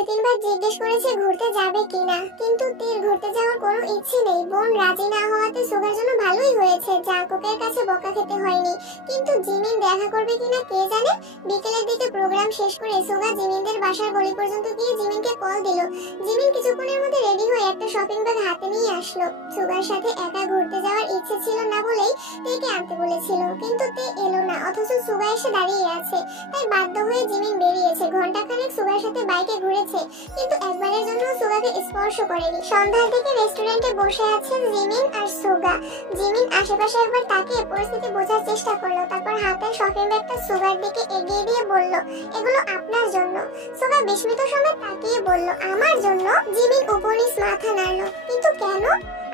2-3 বার জিজ্ঞেস করেছে ঘুরতে যাবে কিনা, কিন্তু তীর ঘুরতে যাওয়ার কোনো ইচ্ছে নেই। বোন রাজি না হওয়াতে সুগার জন্য ভালোই হয়েছে, জাঙ্কুকের কাছে বকা খেতে হয়নি। কিন্তু জিমিন দেখা করবে কিনা কে জানে। বিকেলের দিকে প্রোগ্রাম শেষ করে সুগা জিমিনদের বাসার গলি পর্যন্ত গিয়ে জিমিনকে কল দিল। জিমিন কিছুক্ষণের মধ্যে রেডি হয়ে একটা শপিং ব্যাগ হাতে নিয়ে আসলো। সুগার সাথে একা ঘুরতে যাওয়ার ইচ্ছে ছিল না বলেই তেকে আনতে বলেছিল, কিন্তু তে এলো না, অথচ সুগা এসে দাঁড়িয়ে আছে। তাই বাধ্য হয়ে জিমিন বেরিয়েছে। ঘন্টাখানেক সুগার সাথে বাইকে ঘুরেছে, কিন্তু একবারের জন্য সুগাকে স্পর্শ করেনি। সন্ধ্যার দিকে রেস্টুরেন্টে বসে আছেন জিমিন আর সুগা। জিমিন আশেপাশে একবার তাকিয়ে পরিস্থিতি বোঝার চেষ্টা করলো, তারপর হাতের শপিং ব্যাগটা সুগার দিকে এগিয়ে দিয়ে বলল, এগুলো আপনার জন্য। সুগা বিস্মিত সময় তাকিয়ে বলল, আমার জন্য? জিমিন উপনিস মাথা নাড়ল, কিন্তু কেন?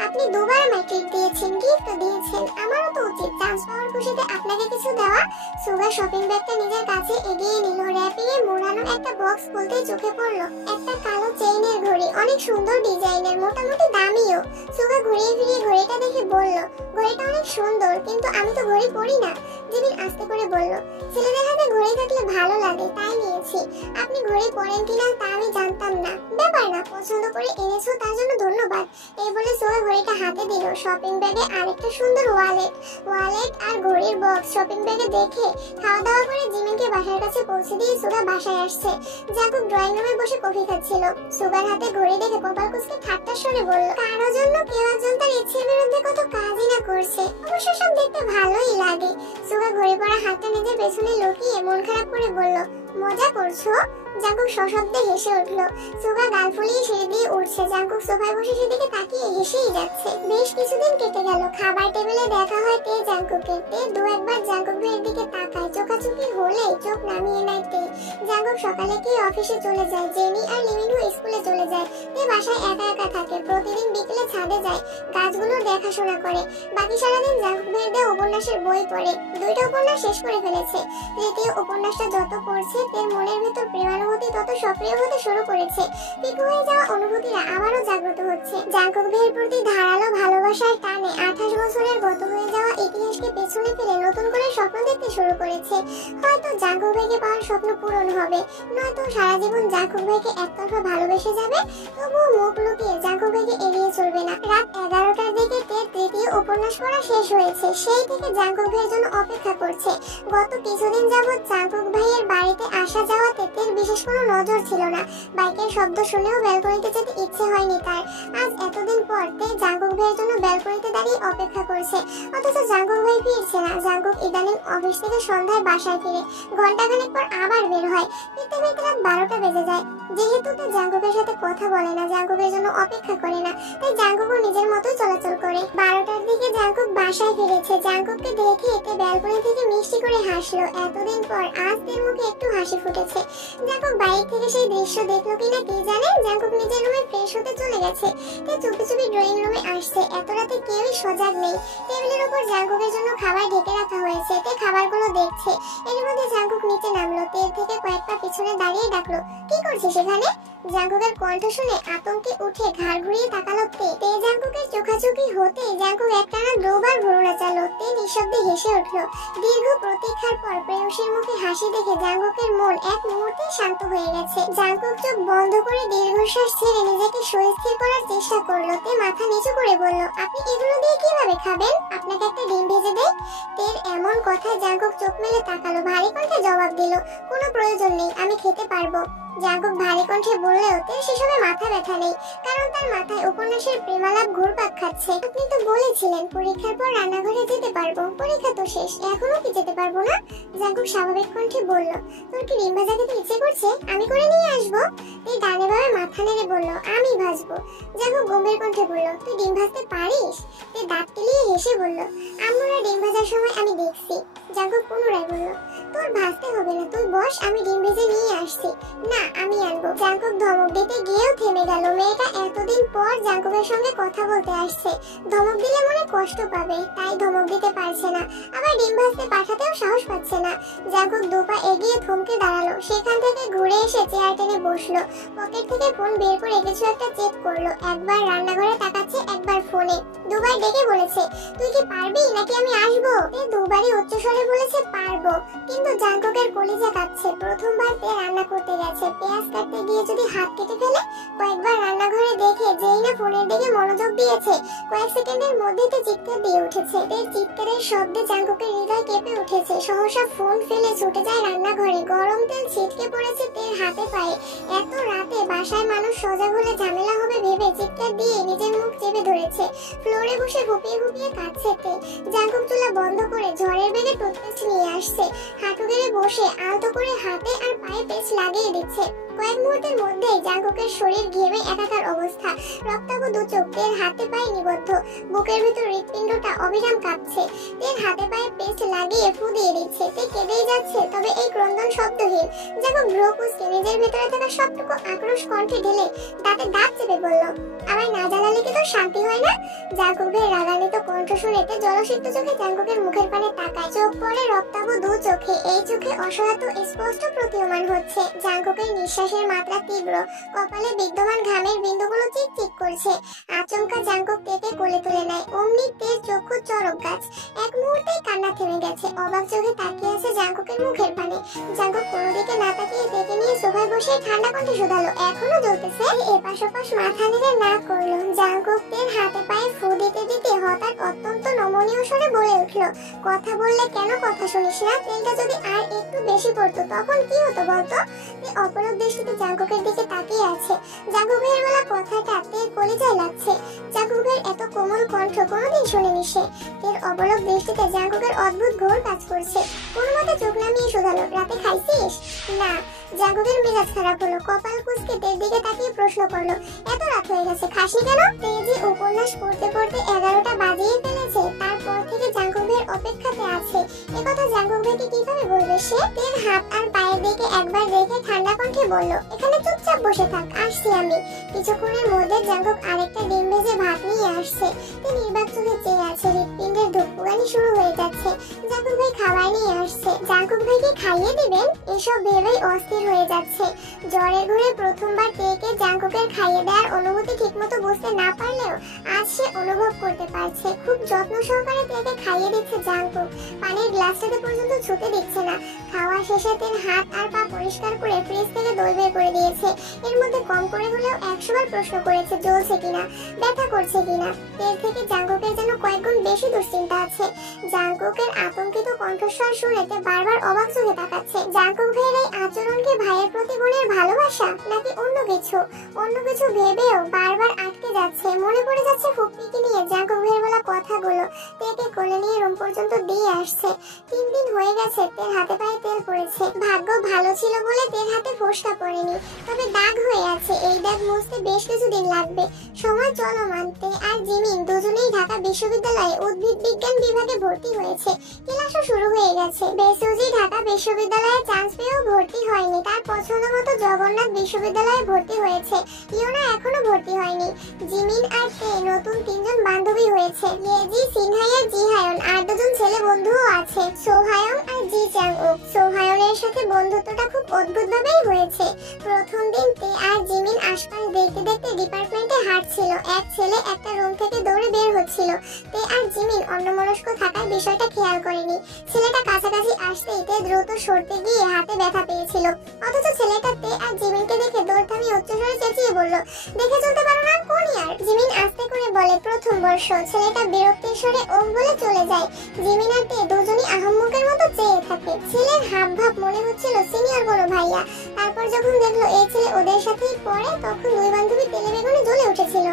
আপনি 2বার ম্যাট্রিক দিয়েছেন, গিফট দিয়েছেন, আমারও তো উচিত চান্স পাওয়ার খুশিতে আপনাকে কিছু দেওয়া। সুগা শপিং ব্যাগটা নিজের কাছে এগিয়ে নিল। র্যাপিং এ মোড়ানো একটা বক্স খুলতে চোখে পড়ল একটা কালো চেইনের ঘড়ি, অনেক সুন্দর ডিজাইনের, মোটামুটি দামিও। সুগা ঘুরিয়ে ফিরিয়ে ঘড়িটা দেখে বলল, ঘড়িটা অনেক সুন্দর, কিন্তু আমি তো ঘড়ি পরি না। জিমিন আস্তে করে বলল, ছেলেদের হাতে ঘড়ি থাকলে ভালো লাগে তাই নিয়েছি। আপনি ঘড়ি পরেন কিনা তা আমি জানতাম না। ব্যাপার না, পছন্দ করে এনেছো তার জন্য ধন্যবাদ। এই বলে সুগা ঘড়িটা হাতে দিল। শপিং ব্যাগে আরেকটা সুন্দর ওয়ালেট আর ঘড়ির বক্স শপিং ব্যাগে দেখে খাওয়া দাওয়া করে জিমিনকে বাসার কাছে পৌঁছে দিয়ে সুগা বাসায় আসছে। জাকুব ড্রয়িং রুমে বসে কফি খাচ্ছিল। সুগার হাতে ঘড়ি দেখে কপাল কুঁচকে ঠাট্টার স্বরে বলল, কারোর জন্য কেউ একজন তার ইচ্ছের বিরুদ্ধে কত কাজই না করছে, অবশ্য সব দেখতে ভালোই লাগে। সুগা ঘড়ি পরা হাতটা নিজের পেছনে লুকিয়ে মন খারাপ করে বলল, মজা করছো? জাঙ্কুক সশব্দে হেসে উঠল। সুগা গাল ফুলিয়ে সিঁড়ি দিয়ে উঠছে। জাঙ্কুক সোফায় বসে সেদিকে তাকিয়ে হেসেই যাচ্ছে। বেশ কিছুদিন কেটে গেল। খাবার টেবিলে দেখা হয় তে জাঙ্কুকের। তে 2-1বার জাঙ্কুক ভাইয়ের দিকে তাকায়, চোখাচোখি হলেই চোখ নামিয়ে নেয় তে। জাঙ্কুক সকালে গিয়ে অফিসে চলে যায়, জেনি আর লিমিনহু স্কুলে চলে যায়। তে বাসায় একা একা থাকে। প্রতিদিন বিকেলে ছাদে যায়, গাছগুলোর দেখাশোনা করে। বাকি সারাদিন জাঙ্কুক ভাইয়ের দেওয়া উপন্যাসের বই পড়ে। 2টা উপন্যাস শেষ করে ফেলেছে। তৃতীয় উপন্যাসটা যত পড়ছে তের মনের ভেতর প্রেমানুভূতি তত সক্রিয় হতে শুরু করেছে। ফিকু হয়ে যাওয়া অনুভূতিরা আবারও জাগ্রত হচ্ছে। জাঙ্কুক ভাইয়ের প্রতি ধারালো ভালোবাসার টানে 28 বছরের গত হয়ে যাওয়া ইতিহাসকে পেছনে ফেলে নতুন করে স্বপ্ন দেখতে শুরু করেছে। হয়তো জাঙ্কুক ভাইকে পাওয়ার স্বপ্ন পূরণ হবে, নয়তো সারা জীবন জাঙ্কুক ভাইকে একতরফা ভালোবেসে যাবে। তবুও মুখ লুকিয়ে জাঙ্কুক ভাইকে এড়িয়ে চলবে না। রাত 11টার দিকে তের তৃতীয় উপন্যাস পড়া শেষ হয়েছে। সেই থেকে জাঙ্কুক ভাইয়ের জন্য অপেক্ষা করছে। গত কিছুদিন যাবৎ জাঙ্কুক ভাইয়ের বাড়িতে আসা যাওয়াতে তের বিশেষ কোনো নজর ছিল না। বাইকের শব্দ শুনেও ব্যালকনিতে যেতে ইচ্ছে হয়নি তার। আজ এতদিন পর তে জাঙ্কুক ভাইয়ের জন্য ব্যালকনিতে দাঁড়িয়ে অপেক্ষা করছে, অথচ জাঙ্কুক ভাই ফিরছে না। জাঙ্কুক ইদানিং অফিস থেকে সন্ধ্যায় বাসায় ফিরে, ঘন্টাখানেক পর আবার বের হয়। ফিরতে ফিরতে রাত 12টা বেজে যায়। যেহেতু তে জাঙ্কুকের সাথে কথা বলে না, জাঙ্কুকের জন্য অপেক্ষা করে না, তাই জাঙ্কুকও নিজের মতোই চলাচল করে। 12টার দিকে জাঙ্কুক বাসায় ফিরেছে। জাঙ্কুককে দেখে তে ব্যালকনি থেকে মিষ্টি করে হাসলো। এতদিন পর আজ তের মুখে একটু হাসি ফুটেছে। জাঙ্কুক বাইক থেকে সেই দৃশ্য দেখলো কিনা কে জানে। জাঙ্কুক নিজের রুমে ফ্রেশ হতে চলে গেছে। তে চুপি চুপি ড্রয়িং রুমে আসছে। এত রাতে কেউই সজাগ নেই। টেবিলের উপর জাঙ্কুকের জন্য খাবার ঢেকে রাখা হয়েছে। তে খাবারগুলো দেখছে। এর মধ্যে জাঙ্কুক নিচে নামলো। তের থেকে কয়েক পা পিছনে দাঁড়িয়ে ডাকলো, কি করছিস এখানে? জাঙ্কুকের কণ্ঠ শুনে আতঙ্কে উঠে ঘাড় ঘুরিয়ে তাকালো তে। তে জাঙ্কুকের চোখাচোখি হতে জাঙ্কুক একটানা 2বার ভ্রু নাচালো। তে নিঃশব্দে হেসে উঠলো। দীর্ঘ প্রতীক্ষার পর প্রেয়সীর মুখে হাসি দেখে জাঙ্কুকের মন এক মুহূর্তে শান্ত হয়ে গেছে। জাঙ্কুক চোখ বন্ধ করে দীর্ঘশ্বাস ছেড়ে নিজেকে সুস্থির করার চেষ্টা করলো। তে মাথা নিচু করে বলল, আপনি এগুলো দিয়ে কিভাবে খাবেন? আপনাকে একটা ডিম ভেজে দেই? তের এমন কথায় জাঙ্কুক চোখ মেলে তাকালো। ভারী কণ্ঠে জবাব দিল, কোনো প্রয়োজন নেই, আমি খেতে পারবো। জাঙ্কুক ভারী কণ্ঠে বললেও তের সেসবে মাথা ব্যথা নেই, কারণ তার মাথায় উপন্যাসের প্রেমালাপ ঘুরপাক খাচ্ছে। আপনি তো বলেছিলেন পরীক্ষার পর রান্নাঘরে যেতে পারবো। পরীক্ষা তো শেষ, এখনো কি যেতে পারবো না? জাঙ্কুক স্বাভাবিক কণ্ঠে বলল, তোর কি ডিম ভাজা খেতে ইচ্ছে করছে? আমি করে নিয়ে আসবো। তুই ডানে বামে মাথা নেড়ে বলল, আমি ভাজবো। জাঙ্কুক গম্ভীর কণ্ঠে বলল, তুই ডিম ভাজতে পারিস? তুই দাঁত কেলিয়ে হেসে বলল, আম্মুরা ডিম ভাজার সময় আমি দেখছি। জাঙ্কুক পুনরায় বলল, তোর ভাজতে হবে না, তুই বস, আমি ডিম ভেজে নিয়ে আসছি। না, আমি আনবো। জাঙ্কুক ধমক দিতে গিয়েও থেমে গেল। মেয়েটা এতদিন পর জাঙ্কুকের সঙ্গে কথা বলতে আসছে। ধমক দিলে মনে কষ্ট পাবে, তাই ধমক দিতে পারছে না। আবার ডিম ভাজতে পাঠাতেও সাহস পাচ্ছে না। জাঙ্কুক 2 পা এগিয়ে থমকে দাঁড়ালো। সেখান থেকে ঘুরে এসে চেয়ার টেনে বসলো। পকেট থেকে ফোন বের করে কিছু একটা চেক করলো। একবার রান্নাঘরে তাকাচ্ছে, একবার ফোনে। 2বার ডেকে বলেছে, তুই কি পারবি নাকি আমি আসবো? তে 2বারই উচ্চস্বরে বলেছে পারবো। কিন্তু জাঙ্কুকের কলিজা কাঁপছে। প্রথমবার তে রান্না করতে গেছে, পেঁয়াজ কাটতে গিয়ে যদি হাত কেটে ফেলে? কয়েকবার রান্নাঘরে দেখে যেই না ফোনের দিকে মনোযোগ দিয়েছে, কয়েক সেকেন্ডের মধ্যেই তো চিৎকার দিয়ে উঠেছে। তের চিৎকারের শব্দে জাঙ্কুকের হৃদয় কেঁপে উঠেছে। সহসা ফোন ফেলে ছুটে যায় রান্নাঘরে। গরম তেল ছিটকে পড়েছে তের হাতে পায়ে। এত রাতে বাসায় মানুষ সজাগ হলে ঝামেলা হবে ভেবে চিৎকার দিয়ে নিজের মুখ চেপে ধরেছে। ফ্লোরে বসে হুপিয়ে হুপিয়ে কাঁদছে তে। জাঙ্কুক চুলা বন্ধ করে ঝড়ের বেগে টুথপেস্ট নিয়ে আসছে। হাঁটু গেড়ে বসে আলতো করে হাতে আর পায়ে পেস্ট লাগিয়ে দিচ্ছে। কয়েক মুহূর্তের মধ্যেই জাঙ্কুকের শরীর ঘেমে একাকার অবস্থা। রক্তাভ দু চোখ, তের হাতে পায়ে নিবদ্ধ। বুকের ভিতর হৃৎপিণ্ডটা অবিরাম কাঁপছে। তের হাতে পায়ে পেস্ট লাগিয়ে ফু দিয়ে দিচ্ছে। তে কেঁদেই যাচ্ছে, তবে এই ক্রন্দন শব্দহীন। জাঙ্কুক ভ্রু কুঁচকে নিজের ভেতরে থাকা সবটুকু আক্রোশ কণ্ঠে ঢেলে দাঁতে দাঁত চেপে বলল, আমায় না জ্বালালে কি তোর শান্তি হয় না? জাঙ্কুকের রাগান্বিত কণ্ঠ শুনে তে জলসিক্ত চোখে জাঙ্কুকের মুখের পানে তাকায়। চোখ পড়ে রক্তাভ দু চোখে। এই চোখে অসহায়ত্ব স্পষ্ট প্রতীয়মান হচ্ছে। জাঙ্কুকের নিঃশ্বাসের মাত্রা তীব্র। কপালে বিদ্যমান ঘামের বিন্দুগুলো চিকচিক করছে। আচমকা জাঙ্কুক তেকে কোলে তুলে নেয়। অমনি তের চক্ষু চড়ক গাছ। এক মুহূর্তেই কান্না থেমে গেছে। অবাক চোখে তাকিয়ে আছে জাঙ্কুকের মুখের পানে। জাঙ্কুক কোনো দিকে না তাকিয়ে তেকে নিয়ে সোফায় বসে ঠান্ডা কণ্ঠে শুধালো, এখনো জ্বলতেছে? এপাশ ওপাশ মাথা নেড়ে না করলো। জাঙ্কুক তের হাতে পায়ে ফু দিতে দিতে হঠাৎ অত্যন্ত নমনীয় স্বরে বলে উঠল, কথা বললে কেন কথা শুনিস না? তেলটা যদি আর একটু বেশি পড়তো তখন কি হতো বলতো? তে অপলক দৃষ্টিতে জাঙ্কুকের দিকে তাকিয়ে আছে। জাঙ্কুকের বলা কথাটা তের কলিজায় লাগছে। জাঙ্কুকের এত কোমল কণ্ঠ কোনোদিন শুনেনি সে। তের অপলক দৃষ্টিতে জাঙ্কুকের অদ্ভুত ঘোর কাজ করছে। কোনো মতে চোখ নামিয়ে শুধালো, রাতে খাইছিস? না। জাঙ্কুকের মেজাজ খারাপ হলো। কপাল কুঁচকে তের দিকে তাকিয়ে প্রশ্ন করলো, এত রাত হয়ে গেছে, খাসনি কেন? তেজি উপন্যাস পড়তে পড়তে 11টা বাজিয়ে ফেলেছে। তারপর থেকে জাঙ্কুক ভাইয়ের অপেক্ষাতে আছে। একথা জাঙ্কুক ভাইকে কিভাবে বলবে সে? তের হাত আর পায়ের দিকে একবার দেখে ঠান্ডা কণ্ঠে বলল, এখানে চুপচাপ বসে থাক, আসছি আমি। কিছুক্ষণের মধ্যে জাঙ্কুক আরেকটা ডিম ভেজে ভাত নিয়ে আসছে। তে নির্বাক চোখে চেয়ে আছে। হৃৎপিণ্ডের ধুকপুকানি শুরু হয়ে যাচ্ছে। জাঙ্কুক ভাই খাবার নিয়ে আসছে। জাঙ্কুক ভাইকে খাইয়ে দিবেন এসব ভেবেই অস্থির হয়ে যাচ্ছে। জ্বরের ঘুরে প্রথমবার তেকে জাঙ্কুকের খাইয়ে দেওয়ার অনুভূতি ঠিকমতো বুঝতে না পারলেও আজ সে অনুভব করতে পারছে। খুব যত্ন সহকারে তেকে খাইয়ে দিচ্ছে জাঙ্কুক। পানির গ্লাসটাতে পর্যন্ত ছুতে দিচ্ছে না। খাওয়া শেষে তের হাত আর পা পরিষ্কার করে ফ্রিজ থেকে দই বের করে দিয়েছে। এর মধ্যে কম করে হলেও 100 বার প্রশ্ন করেছে জ্বলছে কিনা, ব্যথা করছে কিনা। তের থেকে জাঙ্কুকের যেন কয়েক গুণ বেশি দুশ্চিন্তা আছে। জাঙ্কুকের আতঙ্কিত কণ্ঠস্বর শুনে তে বারবার অবাক চোখে তাকাচ্ছে। জাঙ্কুক ভাইয়ের এই আচরণকে ভাইয়ের প্রতি বোনের ভালোবাসা নাকি অন্য কিছু? অন্য কিছু ভেবেও বারবার আটকে যাচ্ছে। মনে পড়ে যাচ্ছে ফুপিকে নিয়ে জাঙ্কুক ভাইয়ের বলা কথাগুলো। তেকে কোলে নিয়ে রুম পর্যন্ত দিয়ে আসছে। 3 দিন হয়ে গেছে তের হাতে পায়ে তেল পড়েছে। ভাগ্য ভালো ছিল বলে তের হাতে ফোস্কা পড়েনি, তবে দাগ হয়ে আছে। এই দাগ মুছতে বেশ কিছুদিন লাগবে। সময় চলমান। তে আর জিমিন দুজনেই ঢাকা বিশ্ববিদ্যালয়ে উদ্ভিদ বিজ্ঞান বিভাগে ভর্তি হয়েছে। ক্লাসও শুরু হয়ে গেছে। বেসুজি ঢাকা বিশ্ববিদ্যালয়ে চান্স পেয়েও ভর্তি হয়নি। তার পছন্দ মতো জগন্নাথ বিশ্ববিদ্যালয়ে ভর্তি হয়েছে। ইয়োনা এখনো ভর্তি হয়নি। জিমিন আর তে নতুন 3 জন বান্ধবী হয়েছে। লেজি, সিনহাই আর জিহায়ন। আর 2 জন ছেলে বন্ধুও আছে, সোহায়ন আর জি চাংউক। সোহায়নের সাথে বন্ধুত্বটা খুব অদ্ভুত ভাবেই হয়েছে। প্রথম দিন তে আর জিমিন আশপাশ দেখতে দেখতে ডিপার্টমেন্টে হাঁটছিল। এক ছেলে একটা রুম থেকে দৌড়ে বের হচ্ছিল। তে আর জিমিন অন্যমনস্ক থাকায় বিষয়টা খেয়াল করেনি। ছেলেটা কাছাকাছি আসতেই তে দ্রুত সরতে গিয়ে হাতে ব্যথা পেয়েছিল। অথচ ছেলেটা তে আর জিমিনকে দেখে দৌড় থামিয়ে উচ্চস্বরে চেঁচিয়ে বলল, দেখে চলতে পারো না? কোন ইয়ার? জিমিন আস্তে করে বলে, প্রথম বর্ষ। ছেলেটা বিরক্তির স্বরে ওম বলে চলে যায়। জিমিন আর তে দুজনই আহম্মকের মতো চেয়ে থাকে। ছেলের হাব ভাব মনে হচ্ছিল সিনিয়র কোনো ভাইয়া। তারপর যখন দেখলো এই ছেলে ওদের সাথেই পড়ে, তখন 2 বান্ধবী তেলে বেগুনে জ্বলে উঠেছিল।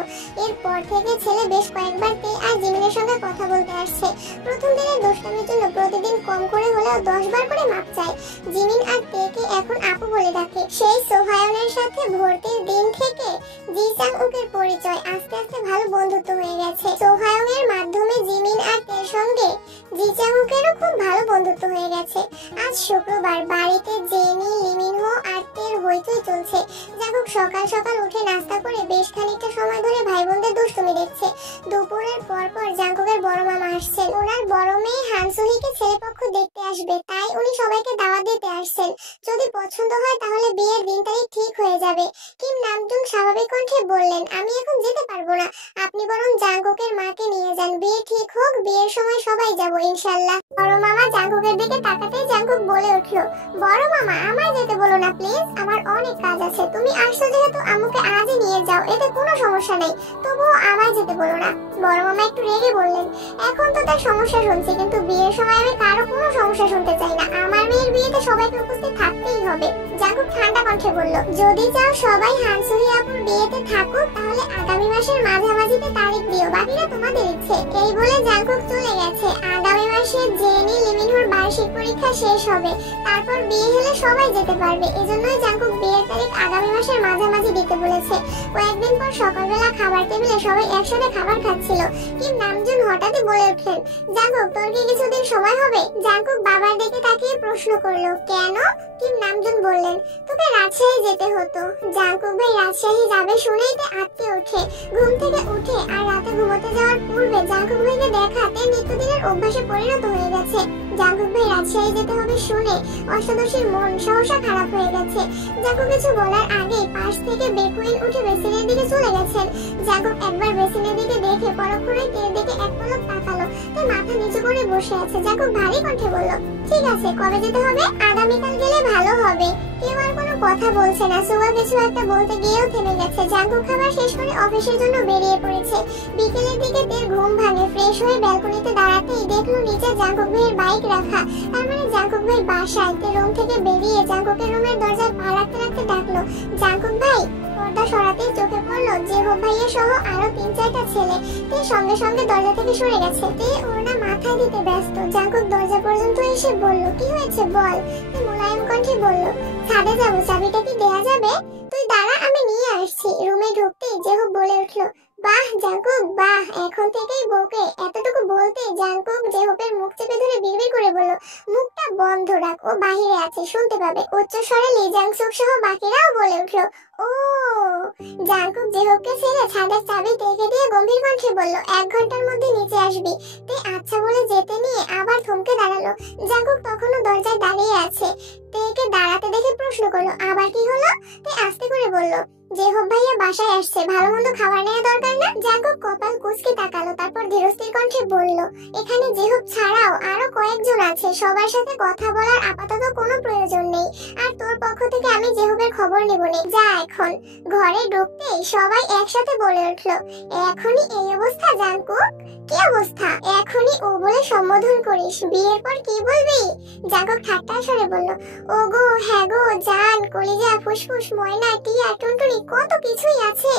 এরপর থেকে ছেলে বেশ কয়েকবার তে আর জিমিনের সঙ্গে কথা বলতে আসছে। প্রথম দিনের দুষ্টামির জন্য প্রতিদিন কম করে হলেও 10 বার করে মাপ চায়। জিমিন আর তেকে এখন আপু বলে ডাকে। সেই সোহায়নের সাথে ভর্তির দিন থেকে জি চাংউকের পরিচয়। আস্তে আস্তে ভালো বন্ধুত্ব হয়ে গেছে। সোহায়নের মাধ্যমে জিমিন আর তের সঙ্গে জি চাংউকেরও খুব ভালো বন্ধুত্ব হয়ে গেছে। আজ শুক্রবার। বাড়িতে জেনি, লিমিনহো আর তের হইচই চলছে। জাঙ্কুক সকাল সকাল উঠে নাস্তা করে বেশ খানিকটা সময় ধরে ভাই বোনদের দুষ্টুমি দেখছে। দুপুরের পর পর জাঙ্কুকের বড় মামা আসছেন। ওনার বড় মেয়ে হানসুহিকে ছেলেপক্ষ দেখতে আসবে, তাই উনি সবাইকে দাওয়াত দিতে আসছেন। যদি পছন্দ হয় তাহলে বিয়ের দিন তারিখ ঠিক হয়ে যাবে। কিম নামজুন স্বাভাবিক কণ্ঠে বললেন, আমি এখন যেতে পারবো না, আপনি বরং জাঙ্কুকের মাকে নিয়ে যান, বিয়ে ঠিক হোক, বিয়ের সময় সবাই যাব ইনশাআল্লাহ। বড় মামা জাঙ্কুকের দিকে তাকাতেই জাঙ্কুক বলে উঠল, বড় মামা আমায় যেতে বলো না প্লিজ, আমার অনেক কাজ আছে, তুমি আসছো যেহেতু আম্মুকে আজই নিয়ে যাও, এতে কোনো সমস্যা নেই, তবুও আমায় যেতে বলো না। বড় মামা একটু রেগে বললেন, এখন তো তার সমস্যা শুনছি, কিন্তু বিয়ের সময় আমি কারো কোনো সমস্যা শুনতে চাই না, আমার মেয়ের বিয়েতে সবাইকে উপস্থিত থাকতেই হবে। জাঙ্কুক ঠান্ডা কণ্ঠে বলল, যদি চাও সবাই হানসুহি আপুর বিয়েতে থাকুক তাহলে আগামী মাসের মাঝামাঝিতে তারিখ দিও, বাকিটা তোমাদের ইচ্ছে। এই বলে জাঙ্কুক চলে গেছে। আগামী মাসে জেনি লিমিনহুর বার্ষিক পরীক্ষা শেষ হবে, তারপর বিয়ে হলে সবাই যেতে পারবে, এজন্যই জাঙ্কুক বিয়ের তারিখ আগামী মাসের মাঝামাঝি দিতে বলেছে। কয়েকদিন পর সকালবেলা খাবার টেবিলে সবাই একসাথে খাবার খাচ্ছিল। কিম নামজুন হঠাৎই বলে উঠলেন, জাঙ্কুক তোর কি কিছুদিন সময় হবে? জাঙ্কুক বাবার দিকে তাকিয়ে প্রশ্ন করলো, কেন? কিম নামজুন বললেন, তোকে রাজশাহী যেতে হতো। জাঙ্কুক ভাই রাজশাহী যাবে শুনেই তো আটকে ওঠে। ঘুম থেকে উঠে আর রাতে ঘুমোতে যাওয়ার পূর্বে জাঙ্কুক ভাইকে দেখাতে নিত্যদিনের অভ্যাসে পরিণত হয়ে গেছে। জাঙ্কুক ভাই রাজশাহী যেতে হবে শুনে অষ্টাদশীর মন সহসা খারাপ হয়ে গেছে। জাঙ্কুক কিছু বলার আগেই পাশ থেকে বেকুইন উঠে বেসিনের দিকে চলে গেছেন। জাঙ্কুক একবার বেসিনের দিকে দেখে পরক্ষণেই তের দিকে এক পলক তাকালো, তাই মাথা নিচু করে বসে আছে। জাঙ্কুক ভারী কণ্ঠে বলল, ঠিক আছে, কবে যেতে হবে? আগামীকাল গেলে ভালো হবে। কেউ আর কোনো কথা বলছে না। সুগা কিছু একটা বলতে গিয়েও থেমে গেছে। জাঙ্কুক খাবার শেষ করে অফিসের জন্য বেরিয়ে পড়েছে। বিকেলের দিকে তের ঘুম ভাঙে। ফ্রেশ হয়ে ব্যালকনিতে দাঁড়াতেই দেখলো নিচে জাঙ্কুক ভাইয়ের বাইক রাখা। তার মানে জাঙ্কুক ভাই বাসায়। তে রুম থেকে বেরিয়ে জাঙ্কুকের রুমের দরজায় পা রাখতে রাখতে ডাকলো, জাঙ্কুক ভাই। পর্দা সরাতেই চোখে পড়লো জেহব ভাইয়া সহ আরো 3-4টা ছেলে। তে সঙ্গে সঙ্গে দরজা থেকে সরে গেছে। তে ওড়না মাথায় দিতে ব্যস্ত। জাঙ্কুক দরজা পর্যন্ত এসে বলল, কি হয়েছে বল। তে মোলায়েম কণ্ঠে বলল, ছাদে যাবো, চাবিটা কি দেয়া যাবে? তুই দাঁড়া, আমি নিয়ে আসছি। রুমে ঢুকতেই জেহব বলে উঠলো, বাহ জাঙ্কুক বাহ, এখন থেকেই বউকে এতটুকু বলতে জাঙ্কুক জেহবের মুখ চেপে ধরে বিড়বিড় করে বলল, মুখটা বন্ধ রাখ, ও বাহিরে আছে, শুনতে পাবে। উচ্চ স্বরে লি জাংসুক সহ বাকিরাও বলে উঠলো, ও। জাঙ্কুক জেহবকে ছেড়ে ছাদের চাবি তেকে দিয়ে গম্ভীর কণ্ঠে বলল, 1 ঘন্টার মধ্যে নিচে আসবি। তে আচ্ছা বলে যেতে নিয়ে আবার থমকে দাঁড়ালো। জাঙ্কুক তখনও দরজায় দাঁড়িয়ে আছে। তেকে দাঁড়াতে দেখে প্রশ্ন করলো, আবার কি হলো? তে আস্তে করে বলল, জেহব ভাইয়া বাসায় আসছে, ভালো মন্দ খাবার নেওয়া দরকার না? জাঙ্কুক কপাল কুঁচকে তাকালো, তারপর ধীরস্থির কণ্ঠে বলল, এখানে জেহব ছাড়াও আরো কয়েকজন আছে, সবার সাথে কথা বলার আপাতত কোনো প্রয়োজন নেই। আর তোর পক্ষ থেকে আমি জেহবের খবর নেব না, যা এখন। ঘরে ঢুকতেই সবাই একসাথে বলে উঠলো, এখনই এই অবস্থা জাঙ্কুক? কি অবস্থা? এখনই ও বলে সম্বোধন করিস, বিয়ের পর কি বলবি? জাঙ্কুক ঠাট্টা স্বরে বলল, ওগো হ্যাঁ গো জান, কলিজা, ফুসফুস, ময়না, টিয়া, টুনটুনি, কত কিছুই আছে।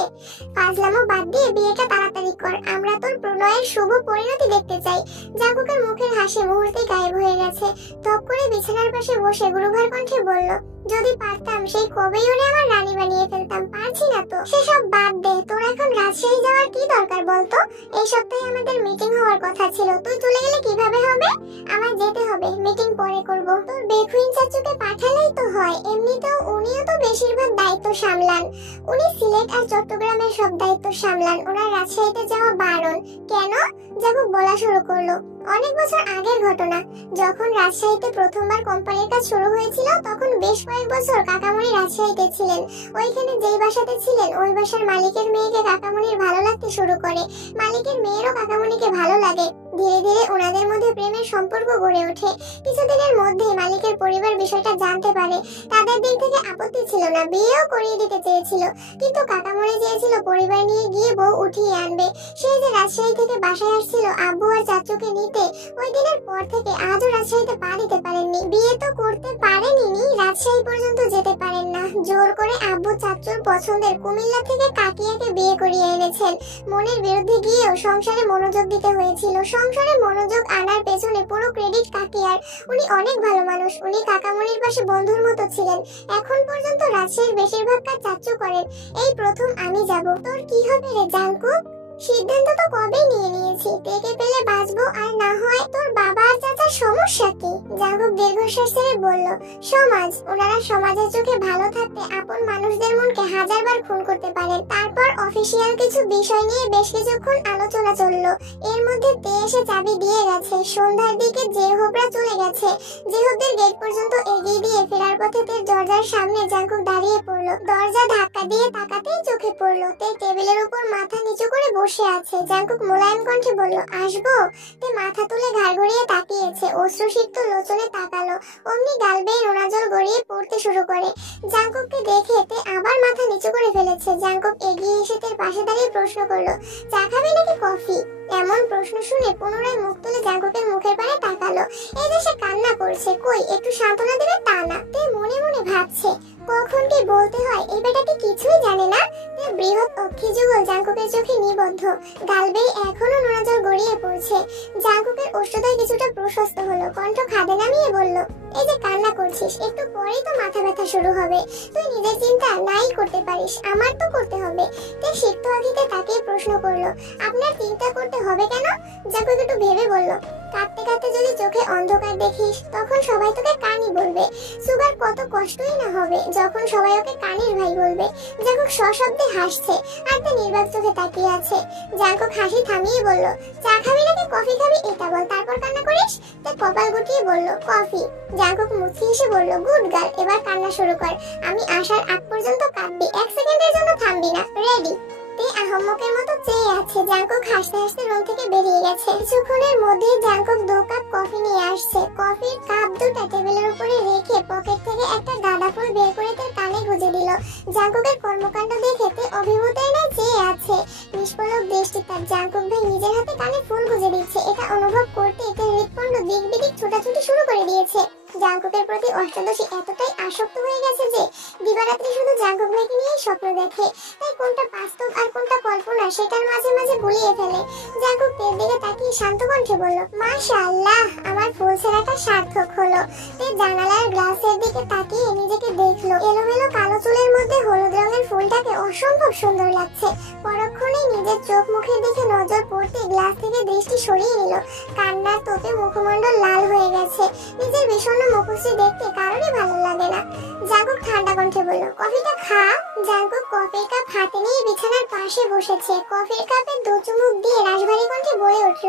ফাজলামো বাদ দিয়ে বিয়েটা তাড়াতাড়ি কর, আমরা তোর প্রণয়ের শুভ পরিণতি দেখতে চাই। জাঙ্কুকের মুখের হাসি মুহূর্তে গায়েব হয়ে গেছে। তপ করে বিছানার পাশে বসে গুরুভার কণ্ঠে বলল, যদি পারতাম সেই কবেই ওরে আমার রানী বানিয়ে ফেলতাম, পারছি না তো। সেসব বাদ দে, তোর এখন রাজশাহী যাওয়ার কি দরকার বলতো? এই সপ্তাহে আমাদের মিটিং হওয়ার কথা ছিল, তুই চলে গেলে কিভাবে হবে? আমার যেতে হবে, মিটিং পরে করব। তোর বেখুইন চাচুকে পাঠালেই তো হয়, এমনিতেও উনিও তো বেশিরভাগ দায়িত্ব সামলান। উনি সিলেট আর চট্টগ্রামের সব দায়িত্ব সামলান, ওনার রাজশাহীতে যাওয়া বারণ। কেন? জাঙ্কুক বলা শুরু করলো, অনেক বছর আগের ঘটনা। যখন রাজশাহীতে প্রথমবার কোম্পানির কাজ শুরু হয়েছিল, তখন বেশ কয়েক বছর কাকামণি রাজশাহীতে ছিলেন। ওইখানে যেই বাসাতে ছিলেন, ওই বাসার মালিকের মেয়েকে কাকামণির ভালো লাগতে শুরু করে। মালিকের মেয়েরও কাকামণিকে ভালো লাগে। ধীরে ধীরে ওনাদের মধ্যে প্রেমের সম্পর্ক গড়ে ওঠে। কিছুদিনের মধ্যে মালিকের পরিবার বিষয়টা জানতে পারে। তাদের দিক থেকে আপত্তি ছিল না, বিয়েও করিয়ে দিতে চেয়েছিল, কিন্তু কাকামণি চেয়েছিল পরিবার নিয়ে গিয়ে বউ উঠিয়ে আনবে। সে যে রাজশাহী থেকে বাসায় আসছিল আব্বু আর চাচুকে নিতে, ওই দিনের পর থেকে আজও রাজশাহীতে পা দিতে পারেননি। বিয়ে তো করতে পারেননি, রাজশাহী পর্যন্ত যেতে পারেন না। জোর করে আব্বু চাচুর পছন্দের কুমিল্লা থেকে কাকিয়াকে বিয়ে করিয়ে এনেছেন। মনের বিরুদ্ধে গিয়েও সংসারে মনোযোগ দিতে হয়েছিল। সংসারে মনোযোগ আনার পেছনে পুরো ক্রেডিট কাকিয়ার। উনি অনেক ভালো মানুষ, উনি কাকামণির পাশে বন্ধুর মতো ছিলেন। এখন পর্যন্ত রাজশাহীর বেশিরভাগ কাজ চাচু করেন। এই প্রথম আমি যাব। তোর কি হবে রে জাঙ্কুক? সিদ্ধান্ত তো কবেই নিয়ে নিয়েছি, তেকে পেলে বাঁচবো, আর না হয় তোর বাবা আর চাচার সমস্যা কি? জাঙ্কুক দীর্ঘশ্বাস ছেড়ে বলল, সমাজ। ওনারা সমাজের চোখে ভালো থাকতে আপন মানুষদের মনকে হাজারবার খুন করতে পারেন। তারপর অফিসিয়াল কিছু বিষয় নিয়ে বেশ কিছুক্ষণ আলোচনা চললো। এর মধ্যে তে এসে চাবি দিয়ে গেছে। সন্ধ্যার দিকে জেহবরা চলে গেছে। জেহবদের গেট পর্যন্ত এগিয়ে দিয়ে ফেরার পথে তে দরজার সামনে জাঙ্কুক দাঁড়িয়ে পড়লো। দরজা ধাক্কা দিয়ে তাকাতেই চোখে পড়লো তে টেবিলের উপর মাথা নিচু করে বসে আছে। জাঙ্কুক মোলায়েম কণ্ঠে বলল, আসবো? তে মাথা তুলে ঘাড় ঘুরিয়ে তাকিয়েছে। অশ্রুসিক্ত লোচনে তাকালো। অমনি গাল বেয়ে নোনা জল গড়িয়ে পড়তে শুরু করে। জাঙ্কুককে দেখে তে আবার মাথা নিচু করে ফেলেছে। জাঙ্কুক এগিয়ে এসে তের পাশে দাঁড়িয়ে প্রশ্ন করলো, চা খাবে নাকি কফি? এমন প্রশ্ন শুনে পুনরায় মুখ তুলে জাঙ্কুকের মুখের পানে তাকালো। এই যে সে কান্না করছে, কই একটু সান্ত্বনা দেবে তা না। তে মনে মনে ভাবছে, কখন কি বলতে হয় এই বেটাকে কিছুই জানে না। তার বৃহৎ অক্ষি যুগল জাঙ্কুকের চোখে নিবদ্ধ। গাল বেয়ে এখনো নোনা জল গড়িয়ে পড়ছে। জাঙ্কুকের ওষ্ঠদ্বয় কিছুটা প্রশস্ত হলো। কণ্ঠ খাদে নামিয়ে বলল, এই যে কান্না করছিস, একটু পরেই তো মাথা ব্যথা শুরু হবে। তুই নিজের চিন্তা নাই করতে পারিস, আমার তো করতে হবে। তে সিক্ত আঁখিতে তাকিয়ে প্রশ্ন করলো, আপনার চিন্তা করতে হবে কেন? জাঙ্কুক একটু ভেবে বলল, কাঁদতে কাঁদতে যদি চোখে অন্ধকার দেখিস তখন সবাই তোকে কানি বলবে। সুগার কত কষ্টই না হবে যখন সবাই ওকে কানির ভাই বলবে। জাঙ্কুক সশব্দে হাসছে আর তে নির্বাক চোখে তাকিয়ে আছে। জাঙ্কুক হাসি থামিয়ে বলল, চা খাবি নাকি কফি খাবি এটা বল, তারপর কান্না করিস। তে কপাল গুটিয়ে বলল, কফি। জাঙ্কুক মুচকি হেসে বলল, গুড গার্ল, এবার কান্না শুরু কর। আমি আসার আগ পর্যন্ত কাঁদবি, 1 সেকেন্ডের জন্য থামবি না। রেডি? তে আহম্মকের মতো চেয়ে আছে। জাঙ্কুক হাসতে হাসতে রুম থেকে বেরিয়ে গেছে। কিছুক্ষণের মধ্যে জাঙ্কুক 2 কাপ কফি নিয়ে আসছে। কফির কাপ দুটো টেবিলের উপরে রেখে পকেট থেকে একটা গাঁদা ফুল বের করে তার কানে গুজে দিল। জাঙ্কুকের কর্মকাণ্ড দেখে তে অভিভূতের ন্যায় চেয়ে আছে। নিষ্পলক দৃষ্টি তার। জাঙ্কুক ভাই নিজের হাতে কানে ফুল গুজে দিচ্ছে। এটা অনুভব করতে তে হৃৎপিণ্ড দিক বিদিক ছোটাছুটি শুরু করে দিয়েছে। জাঙ্কুকের প্রতি অষ্টাদশী এতটাই আসক্ত হয়ে গেছে যে দিবারাত্রি শুধু জাঙ্কুক ভাইকে নিয়েই স্বপ্ন দেখে। তাই কোনটা বাস্তব আর কোনটা কল্পনা সেটার মাঝে মাঝে গুলিয়ে ফেলে। জাঙ্কুক তের দিকে তাকিয়ে শান্ত কণ্ঠে বলল, মাশাআল্লাহ, আমার ফুল ছেঁড়াটা সার্থক হলো। তে জানালার গ্লাসের দিকে তাকিয়ে নিজেকে দেখলো। এলোমেলো কালো চুলের মধ্যে হলুদ রঙের ফুলটাকে অসম্ভব সুন্দর লাগছে। পরক্ষণেই নিজের চোখ মুখের দিকে নজর পড়তে গ্লাস থেকে দৃষ্টি সরিয়ে নিল। কান্নার তোপে মুখমণ্ডল লাল হয়ে গেছে। নিজের বিষণ্ণ মুখশ্রী দেখতে কারোরই ভালো লাগে না। জাঙ্কুক ঠান্ডা কণ্ঠে বলল, কফিটা খা। জাঙ্কুক কফির কাপ হাতে নিয়ে বিছানার পাশে বসেছে। কফির কাপে 2 চুমুক দিয়ে রাশভারী কণ্ঠে বলে উঠল,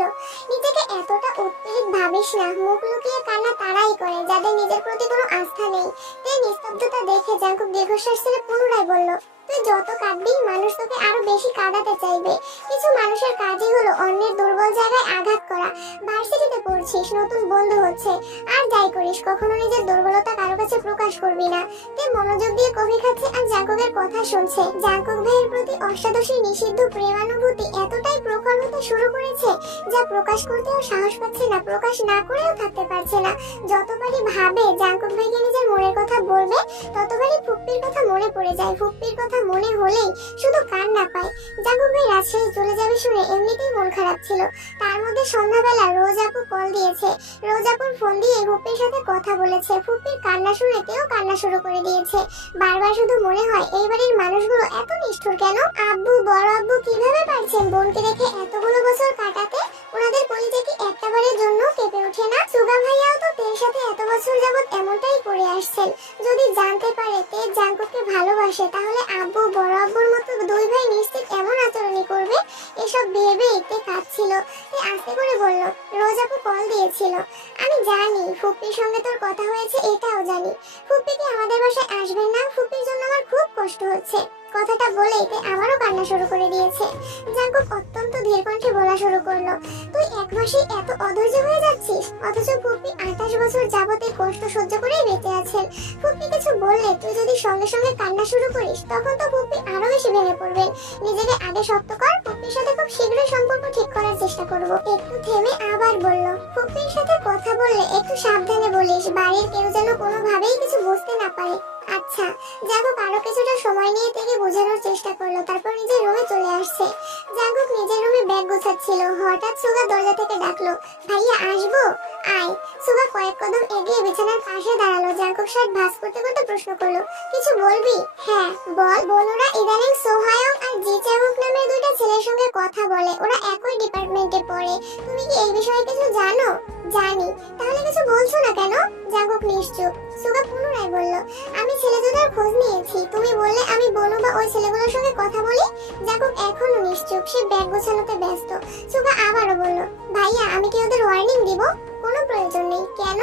নিজেকে এতটা উৎপীড়িত ভাবিস না। মুখ লুকিয়ে কান্না তারাই করে যাদের নিজের প্রতি কোনো আস্থা নেই। তাই নিস্তব্ধতা দেখে জাঙ্কুক দীর্ঘশ্বাস ছেড়ে পুনরায় বলল, তুই যত কাঁদবি মানুষ তোকে আরো বেশি কাঁদাতে চাইবে। কিছু মানুষের কাজই হলো অন্যের দুর্বল জায়গায় আঘাত করা। ভার্সিটিতে পড়ছিস, নতুন বন্ধু হচ্ছে, আর যাই করিস কখনো নিজের দুর্বলতা কারো কাছে প্রকাশ করবি না। তে মনোযোগ দিয়ে কফি খাচ্ছে আর জাঙ্কুকের কথা শুনছে। জাঙ্কুক ভাইয়ের প্রতি অষ্টাদশী নিষিদ্ধ প্রেমানুভূতি এতটাই প্রখর হতে শুরু করেছে যা প্রকাশ করতেও সাহস পাচ্ছে না, প্রকাশ না করেও থাকতে পারছে না। যতবারই ভাবে জাঙ্কুক ভাইকে নিজের মনের কথা বলবে ততবারই ফুপ্পির কথা মনে পড়ে যায়। ফুপ্পির কথা মনে হলেই শুধু কান্না পায়। জাঙ্কুক ভাই রাজশাহী চলে যাবে শুনে এমনিতেই মন খারাপ ছিল। তার মধ্যে সন্ধ্যাবেলা রোজ আপু কল দিয়েছে। রোজ আপুর ফোন দিয়ে ফুপ্পির সাথে কথা বলেছে। ফুপ্পির কান্না শুনে তেও কান্না শুরু করে দিয়েছে। বারবার শুধু মনে হয় এই বাড়ির মানুষগুলো এত নিষ্ঠুর কেন। আব্বু, বড় আব্বু কিভাবে পারছেন বোনকে রেখে এতগুলো বছর কাটাতে? ওনাদের কলিজা কি একটাবারের জন্য কেঁপে ওঠে না? সুগা ভাইয়াও তো তের সাথে এত বছর যাবত এমনটাই করে আসছেন। যদি জানতে পারে তে জাঙ্কুককে ভালোবাসে তাহলে আব্বু, বড় আব্বুর মতো 2 ভাই নিশ্চিত এমন আচরণই করবে। এসব ভেবে তে কাঁদছিল। তে আস্তে করে বলল, রোজ আপু কল দিয়েছিল। আমি জানি ফুপ্পির সঙ্গে তোর কথা হয়েছে, এটাও জানি। ফুপ্পি কি আমাদের বাসায় আসবেন না? ফুপ্পির জন্য আমার খুব কষ্ট হচ্ছে। কথাটা বলেই তে আমারও কান্না শুরু করে দিয়েছে। জাঙ্কুক অত্যন্ত ধীর কণ্ঠে বলা শুরু করলো, তুই 1 মাসেই এত অধৈর্য হয়ে যাচ্ছিস? অথচ ফুপ্পি 28 বছর যাবত এই কষ্ট সহ্য করেই বেঁচে আছেন। ফুপ্পি কিছু বললে তুই যদি সঙ্গে সঙ্গে কান্না শুরু করিস তখন তো ফুপ্পি আরো বেশি ভেঙে পড়বেন। নিজেকে আগে শক্ত কর, ফুপ্পির সাথে খুব শীঘ্রই সম্পর্ক ঠিক করার চেষ্টা করব। একটু থেমে আবার বলল, ফুপ্পির সাথে কথা বললে একটু সাবধানে বলিস, বাড়ির কেউ যেন কোনোভাবেই কিছু বুঝতে না পারে। আচ্ছা। জাঙ্কুক আরো কিছুটা সময় নিয়ে থেকে বোঝানোর চেষ্টা করলো। তারপর নিজের রুমে চলে আসছে। জাঙ্কুক নিজের রুমে ব্যাগ গোছাচ্ছিল। হঠাৎ সুগা দরজা থেকে ডাকলো, ভাইয়া আসবো? আয়। সুগা কয়েক কদম এগিয়ে বিছানার পাশে দাঁড়ালো। জাঙ্কুক শার্ট ভাঁজ করতে করতে প্রশ্ন করলো, কিছু বলবি? হ্যাঁ বল। বনুরা ইদানিং সোহায়ং আর জি চাহুক নামের 2টা ছেলের সঙ্গে কথা বলে। ওরা একই ডিপার্টমেন্টে পড়ে। তুমি কি এই বিষয়ে কিছু জানো? জানি। তাহলে কিছু বলছো না কেন? জাঙ্কুক নিশ্চুপ। সুগা পুনরায় বলল, আমি ছেলে দুটোর খোঁজ নিয়েছি। তুমি বললে আমি বনু বা ওই ছেলেগুলোর সঙ্গে কথা বলি? জাঙ্কুক এখনো নিশ্চুপ, সে ব্যাগ গোছানোতে ব্যস্ত। সুগা আবারও বলল, ভাইয়া আমি কি ওদের ওয়ার্নিং দিব? কোনো প্রয়োজন নেই। কেন?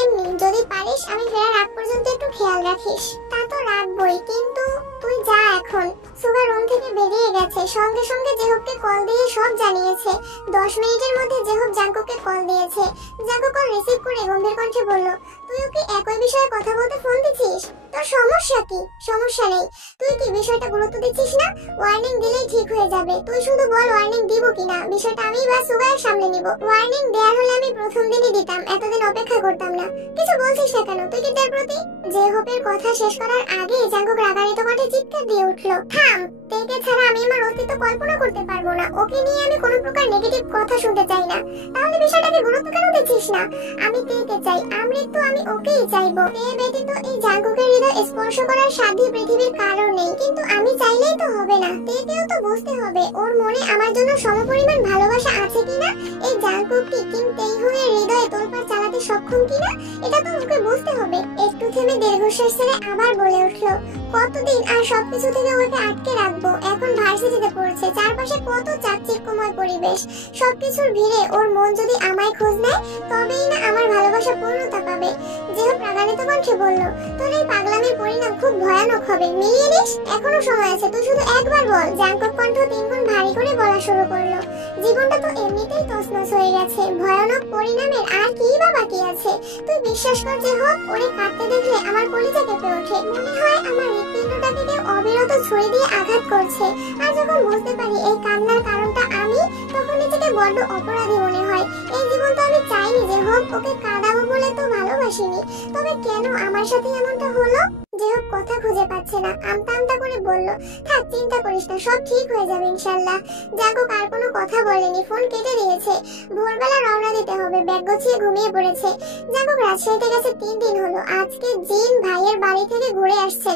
এমনি, যদি পারিস আমি ফেরার আগ পর্যন্ত একটু খেয়াল রাখিস। তা তো রাখবই, কিন্তু তুই যা এখন। সুগা রুম থেকে বেরিয়ে গেছে, সঙ্গে সঙ্গে জেহবকে কল দিয়ে সব জানিয়েছে। 10 মিনিটের মধ্যে জেহব জাঙ্কুককে কল দিয়েছে। জাঙ্কুক কল রিসিভ করে গম্ভীর কণ্ঠে বলল, তুইও কি একই বিষয়ে কথা বলতে ফোন দিছিস? তোর সমস্যা কি? সমস্যা নেই। তুই কি বিষয়টা গুরুত্ব দিচ্ছিস না? ওয়ার্নিং দিলেই ঠিক হয়ে যাবে। তুই শুধু বল ওয়ার্নিং দিব কিনা, বিষয়টা আমি বা সুগায়ের সামনে নিব। ওয়ার্নিং দেয়ার হলে আমি প্রথম দিনই দিতাম, এতদিন অপেক্ষা করতাম না। কিছু বলছিস না কেন? তুই কি তার প্রতি? জেহবের কথা শেষ করার আগে জাঙ্কুক রাগান্বিত কণ্ঠে চিৎকার দিয়ে উঠল, থাম! তেকে ছাড়া আমি আমার অস্তিত্ব কল্পনা করতে পারবো না। ওকে নিয়ে আমি কোনো প্রকার নেগেটিভ কথা শুনতে চাই না। তাহলে বিষয়টাকে গুরুত্ব কেন দিচ্ছিস না? আমি তেকে চাই, আমৃত্যু আমি ওকেই চাইবো। তে ব্যতীত এই জাঙ্কুকের হৃদয় স্পর্শ করার সাধ্য পৃথিবীর কারণ নেই। কিন্তু আমি চাইলেই তো হবে না। তেকেও তো বুঝতে হবে ওর মনে আমার জন্য সমপরিমাণ ভালোবাসা আছে কিনা। এই জাঙ্কুক কি কিম তেইহুংয়ের হৃদয়ে তোলপাড় চালাতে সক্ষম কিনা, এটা তো ওকে বুঝতে হবে। একটু থেমে দীর্ঘশ্বাস ছেড়ে আবার বলে উঠল, কতদিন আর সবকিছু থেকে ওকে আটকে রাখবো? এখন ভার্সিটিতে পড়ছে, চারপাশে কত চাকচিক্যময় পরিবেশ। সবকিছুর ভিড়ে ওর মন যদি আমায় খোঁজ নেয়, তবেই না আমার ভালোবাসা পূর্ণতা পাবে। যেহেতু রাগান্বিত কণ্ঠে বলল, তোর এই পাগলামির পরিণাম খুব ভয়ানক হবে। মিলিয়ে নিস, এখনো সময় আছে। তুই শুধু একবার বল। জাঙ্কুক কণ্ঠ 3 গুণ ভারী করে বলা শুরু করলো, জীবনটা তো এমনিতেই তছনছ হয়ে গেছে, ভয়ানক পরিণামের আর কি বা বাকি আছে? তুই বিশ্বাস কর যে হোক, ওরে কাঁদতে দেখলে আমার কলিজা কেঁপে ওঠে। মনে হয় আমার হৃৎপিণ্ডটাকে কেউ অবিরত ছুরি দিয়ে আঘাত করছে। আর যখন বুঝতে পারি এই কান্নার কারণটা আমি, তখন নিজেকে বড্ড অপরাধী মনে হয়। এই জীবন তো আমি চাইনি যে হোক, ওকে কাঁদাবো বলে তো ভালোবাসিনি। তবে কেন আমার সাথে এমনটা হলো? যেহব কথা খুঁজে পাচ্ছে না, আমতা আমতা করে বলল, থাক চিন্তা করিস না, সব ঠিক হয়ে যাবে ইনশাআল্লাহ। জাঙ্কুক আর কোনো কথা বলেনি, ফোন কেটে দিয়েছে। ভোরবেলা রওনা দিতে হবে, ব্যাগ গুছিয়ে ঘুমিয়ে পড়েছে। জাঙ্কুক রাজশাহীতে গেছে 3 দিন হলো। আজকে জিন ভাইয়ের বাড়ি থেকে ঘুরে আসছে।